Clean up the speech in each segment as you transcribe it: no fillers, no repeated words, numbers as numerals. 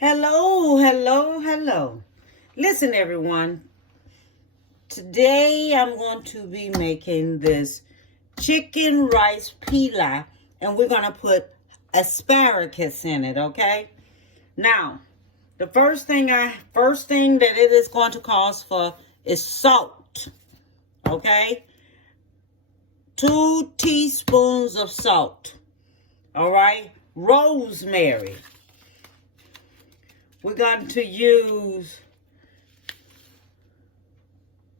Hello, hello, hello. Listen, everyone. Today I'm going to be making this chicken rice pilaf, and we're going to put asparagus in it, okay? Now, the first thing that it is going to cost for is salt, okay? 2 teaspoons of salt, all right? Rosemary. We're going to use,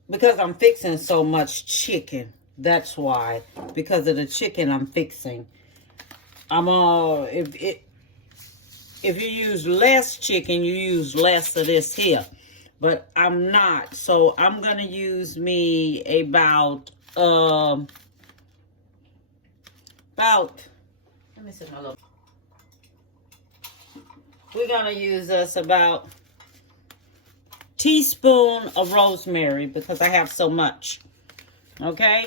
because I'm fixing so much chicken, that's why, because of the chicken I'm fixing. If you use less chicken, you use less of this here, but I'm not, so I'm going to use me about, let me see my little. We're going to use us about a teaspoon of rosemary because I have so much. Okay?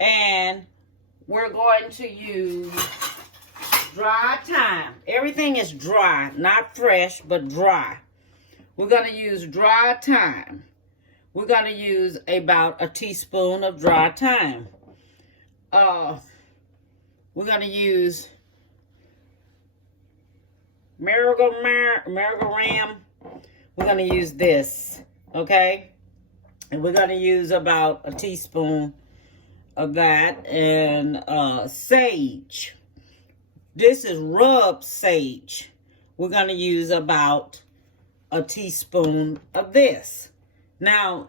And we're going to use dry thyme. Everything is dry, not fresh, but dry. We're going to use dry thyme. We're going to use about a teaspoon of dry thyme. We're going to use marjoram. We're going to use this, okay? And we're going to use about a teaspoon of that. And sage. This is rubbed sage. We're going to use about a teaspoon of this. Now,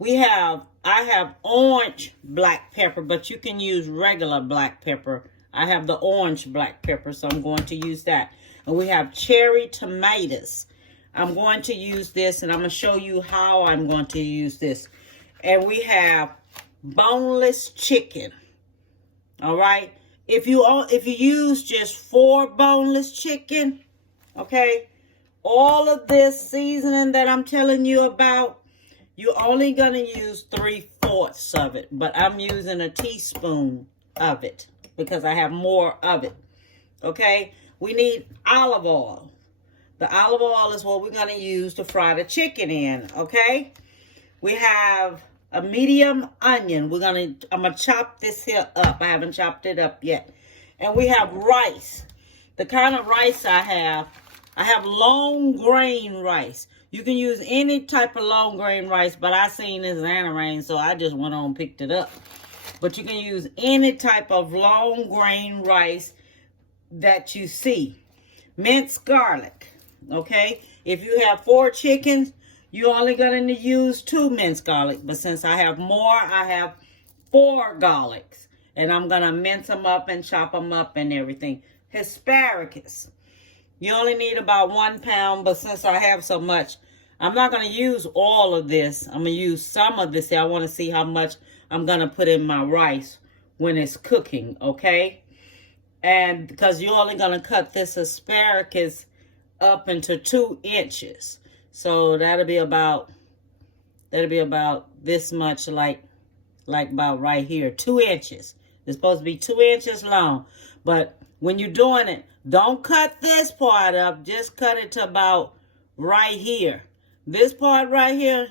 I have orange black pepper, but you can use regular black pepper. I have the orange black pepper, so I'm going to use that. And we have cherry tomatoes. I'm going to use this, and I'm going to show you how I'm going to use this. And we have boneless chicken. All right? If you use just 4 boneless chicken, okay, all of this seasoning that I'm telling you about, you're only going to use 3/4 of it. But I'm using a teaspoon of it because I have more of it. Okay? We need olive oil. The olive oil is what we're going to use to fry the chicken in, okay? We have a medium onion. I'm going to chop this here up. I haven't chopped it up yet. And we have rice. The kind of rice I have long grain rice. You can use any type of long grain rice, but I seen this Anarain, so I just went on and picked it up. But you can use any type of long grain rice that you see. Minced garlic, okay? If you have 4 chickens, you're only going to use 2 minced garlic. But since I have more, I have 4 garlics. And I'm going to mince them up and chop them up and everything. Asparagus. You only need about 1 pound, but since I have so much, I'm not going to use all of this. I'm going to use some of this. I want to see how much I'm going to put in my rice when it's cooking, okay? And because you're only going to cut this asparagus up into 2 inches. So that'll be about this much, like about right here, 2 inches. It's supposed to be 2 inches long. But when you're doing it, don't cut this part up. Just cut it to about right here. This part right here,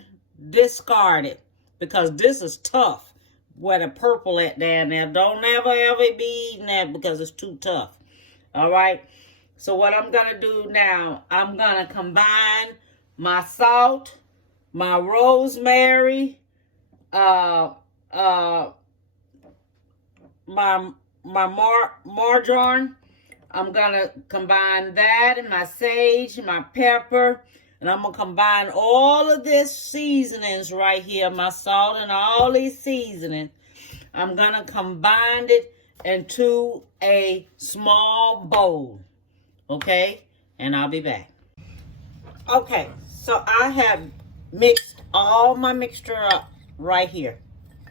discard it. Because this is tough. Where the purple at down there. Don't ever be eating that because it's too tough. All right. So what I'm going to do now, I'm going to combine my salt, my rosemary, my marjoram. I'm going to combine that and my sage, my pepper. And I'm going to combine all of this seasonings right here, my salt and all these seasonings. I'm going to combine it into a small bowl. Okay? And I'll be back. Okay, so I have mixed all my mixture up right here.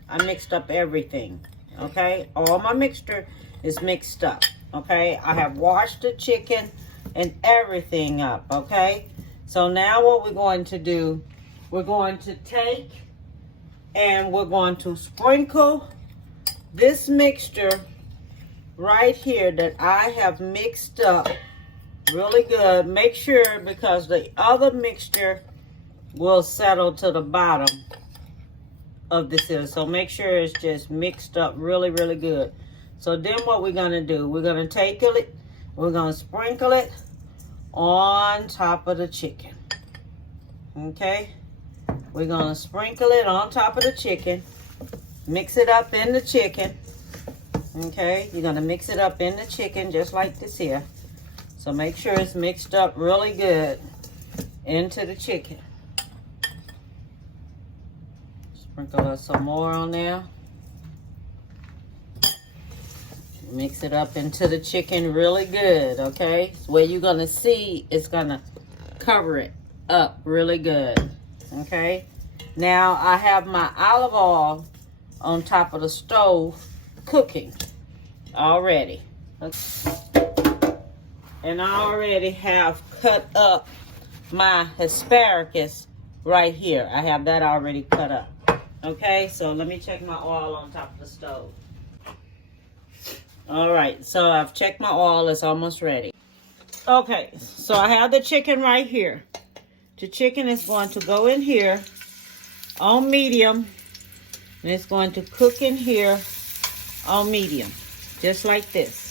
I mixed up everything. Okay? All my mixture is mixed up. Okay? I have washed the chicken and everything up. Okay? So now what we're going to do, we're going to take and we're going to sprinkle this mixture right here that I have mixed up really good. Make sure, because the other mixture will settle to the bottom of this here. So make sure it's just mixed up really, really good. So then what we're going to do, we're going to take it, we're going to sprinkle it on top of the chicken. Okay? We're going to sprinkle it on top of the chicken. Mix it up in the chicken. Okay? You're going to mix it up in the chicken just like this here. So make sure it's mixed up really good into the chicken. Sprinkle some more on there. Mix it up into the chicken really good, okay? So where you're going to see, it's going to cover it up really good, okay? Now I have my olive oil on top of the stove cooking already. And I already have cut up my asparagus right here. I have that already cut up. Okay, so let me check my oil on top of the stove. All right, so I've checked my oil. It's almost ready. Okay, so I have the chicken right here. The chicken is going to go in here on medium. And it's going to cook in here on medium, just like this.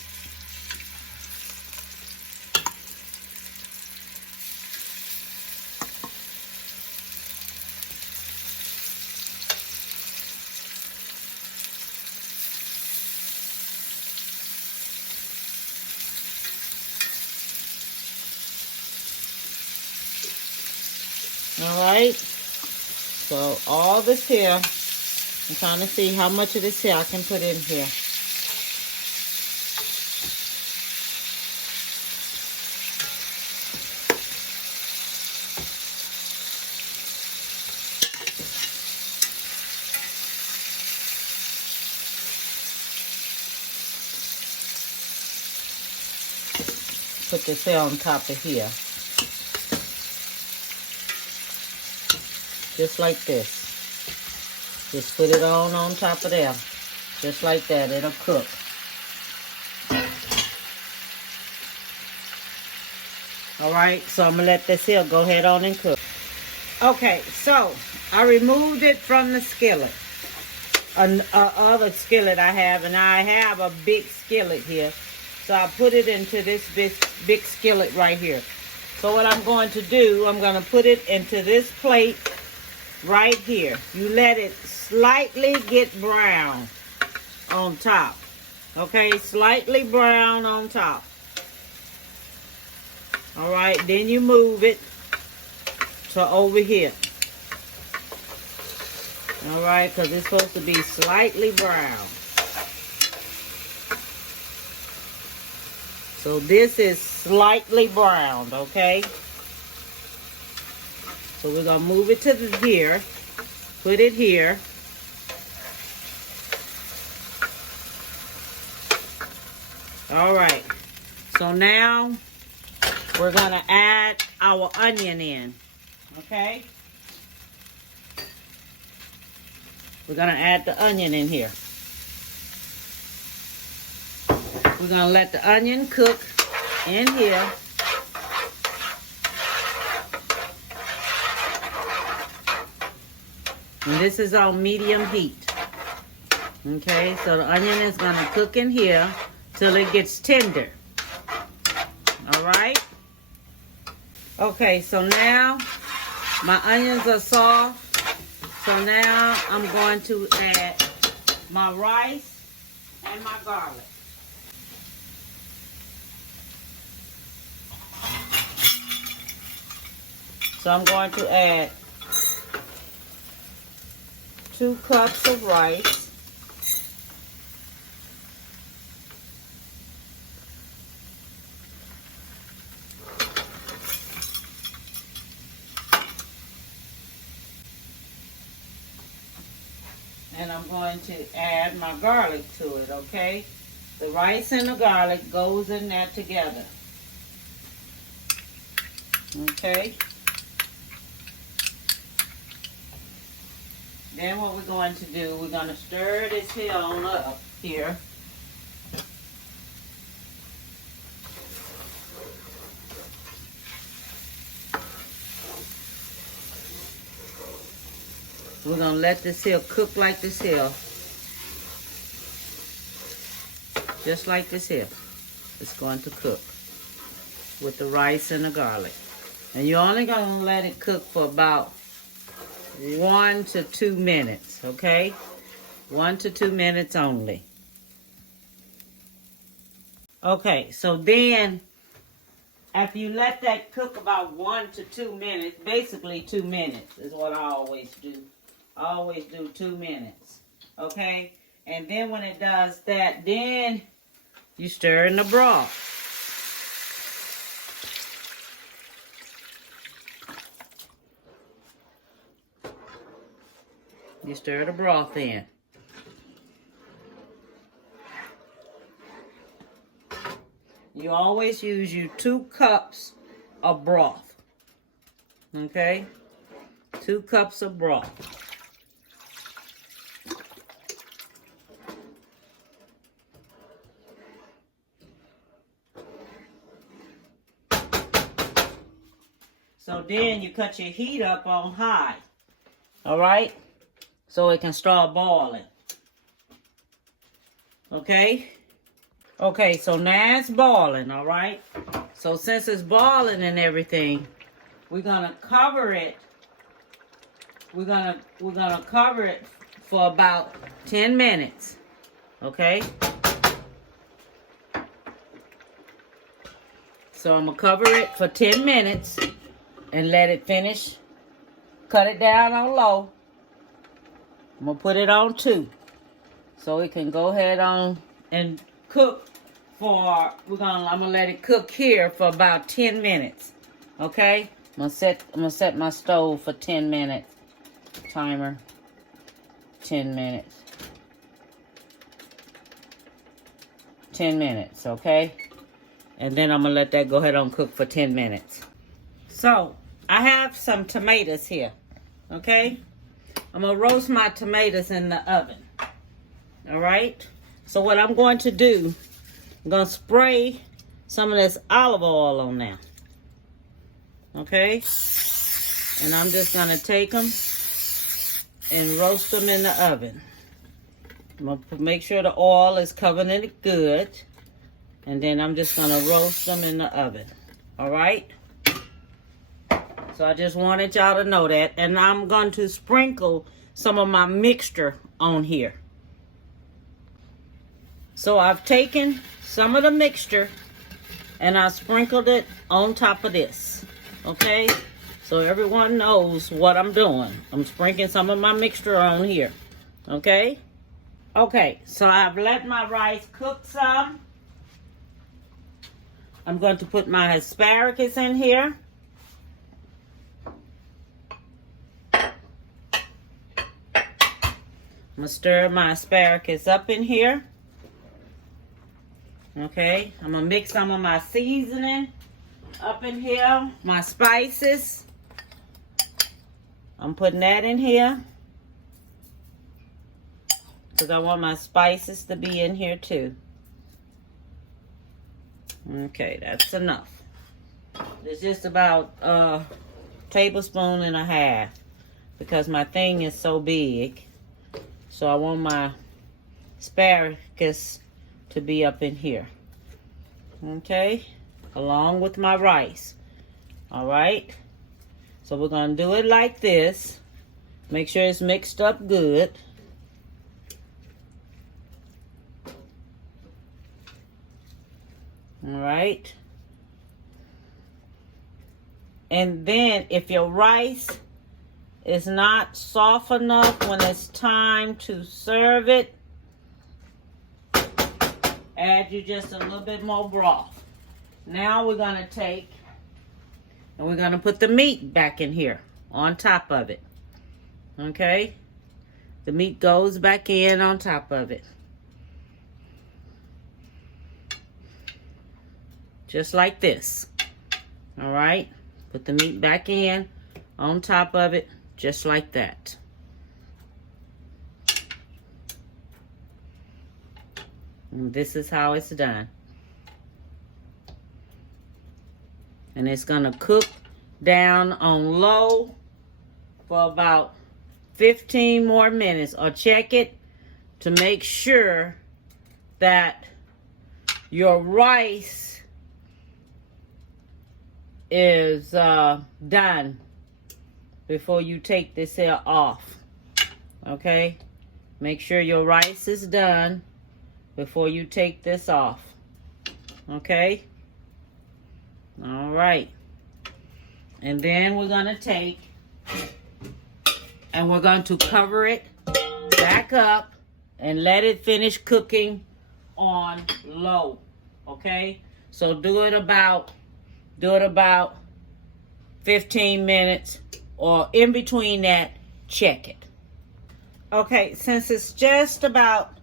All right, so all this here, I'm trying to see how much of this here I can put in here. Put this here on top of here. Just like this. Just put it on top of there. Just like that. It'll cook. Alright, so I'm going to let this here go ahead on and cook. Okay, so I removed it from the skillet. Other skillet I have, and I have a big skillet here. So I put it into this big skillet right here. So what I'm going to do, I'm going to put it into this plate right here. You let it slightly get brown on top. Okay, slightly brown on top. All right, then you move it to over here. All right, because it's supposed to be slightly brown. So this is slightly browned, okay? So we're going to move it to here. Put it here. All right. So now we're going to add our onion in, okay? We're going to add the onion in here. We're going to let the onion cook in here. And this is on medium heat. Okay, so the onion is going to cook in here till it gets tender. All right. Okay, so now my onions are soft. So now I'm going to add my rice and my garlic. So I'm going to add 2 cups of rice. And I'm going to add my garlic to it, okay? The rice and the garlic goes in there together. Okay? Then what we're going to do, we're going to stir this here on up here. We're going to let this here cook like this here. Just like this here. It's going to cook with the rice and the garlic. And you're only going to let it cook for about 1 to 2 minutes, okay? 1 to 2 minutes only. Okay, so then after you let that cook about 1 to 2 minutes, basically 2 minutes is what I always do. I always do 2 minutes, okay? And then when it does that, then you stir in the broth. You stir the broth in. You always use your 2 cups of broth. Okay? 2 cups of broth. So then you cut your heat up on high. All right? So it can start boiling. Okay? Okay, so now it's boiling, all right? So since it's boiling and everything, we're gonna cover it. We're gonna cover it for about 10 minutes. Okay? So I'm gonna cover it for 10 minutes and let it finish. Cut it down on low. I'm gonna put it on 2. So it can go ahead on and cook for, I'm gonna let it cook here for about 10 minutes. Okay? I'm gonna set my stove for 10 minutes. Timer. 10 minutes. 10 minutes, okay? And then I'm gonna let that go ahead and cook for 10 minutes. So, I have some tomatoes here. Okay? I'm gonna roast my tomatoes in the oven. Alright? So what I'm going to do, I'm going to spray some of this olive oil on there. Okay? And I'm just going to take them and roast them in the oven. I'm going to make sure the oil is covering it good. And then I'm just going to roast them in the oven. Alright? So I just wanted y'all to know that. And I'm going to sprinkle some of my mixture on here. So I've taken some of the mixture and I sprinkled it on top of this. Okay? So everyone knows what I'm doing. I'm sprinkling some of my mixture on here. Okay? Okay, so I've let my rice cook some. I'm going to put my asparagus in here. I'm going to stir my asparagus up in here. Okay, I'm going to mix some of my seasoning up in here. My spices. I'm putting that in here. Because I want my spices to be in here too. Okay, that's enough. It's just about a tablespoon and a half. Because my thing is so big. So I want my asparagus to be up in here. Okay? Along with my rice. Alright? So we're going to do it like this. Make sure it's mixed up good. Alright? And then if your rice is not soft enough when it's time to serve it, add you just a little bit more broth. Now we're going to take and we're going to put the meat back in here on top of it. Okay? The meat goes back in on top of it. Just like this. Alright? Put the meat back in on top of it. Just like that. And this is how it's done. And it's going to cook down on low for about 15 more minutes, or check it to make sure that your rice is done before you take this here off. Okay? Make sure your rice is done before you take this off. Okay? All right. And then we're going to take and we're going to cover it back up and let it finish cooking on low. Okay? So do it about 15 minutes, or in between that, check it. Okay, since it's just about,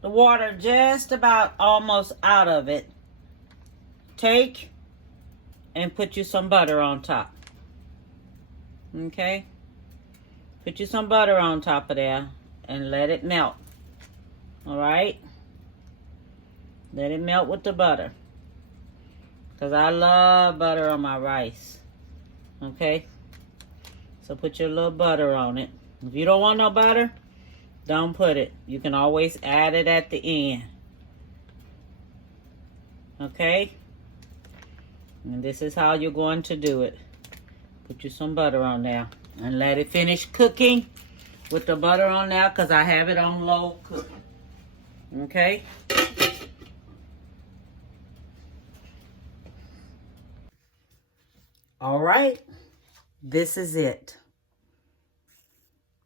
the water just about almost out of it, take and put you some butter on top. Okay? Put you some butter on top of there and let it melt. Alright? Let it melt with the butter. Because I love butter on my rice. Okay? So put your little butter on it. If you don't want no butter, don't put it. You can always add it at the end. Okay? And this is how you're going to do it. Put you some butter on there. And let it finish cooking with the butter on there, because I have it on low cooking. Okay? All right. This is it.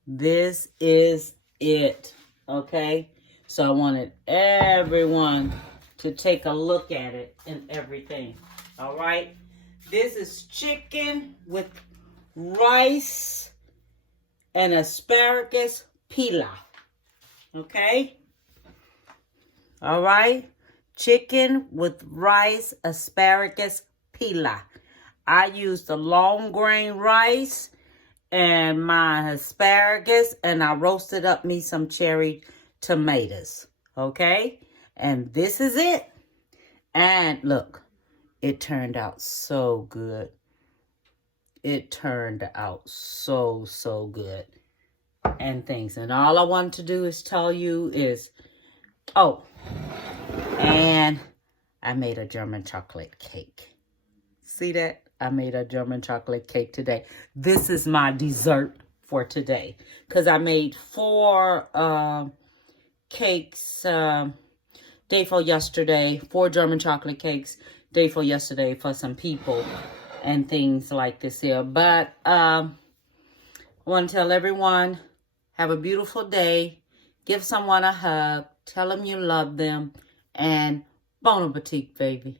This is it. Okay? So I wanted everyone to take a look at it and everything. All right? This is chicken with rice and asparagus pilaf. Okay? All right? Chicken with rice, asparagus pilaf. I used the long grain rice and my asparagus, and I roasted up me some cherry tomatoes. Okay? And this is it. And look, it turned out so good. It turned out so good. And things. And all I want to do is tell you is, oh, and I made a German chocolate cake. See that? I made a German chocolate cake today. This is my dessert for today. Because I made 4 cakes day for yesterday. 4 German chocolate cakes day for yesterday for some people and things like this here. But I want to tell everyone, have a beautiful day. Give someone a hug. Tell them you love them. And bon appetit, baby.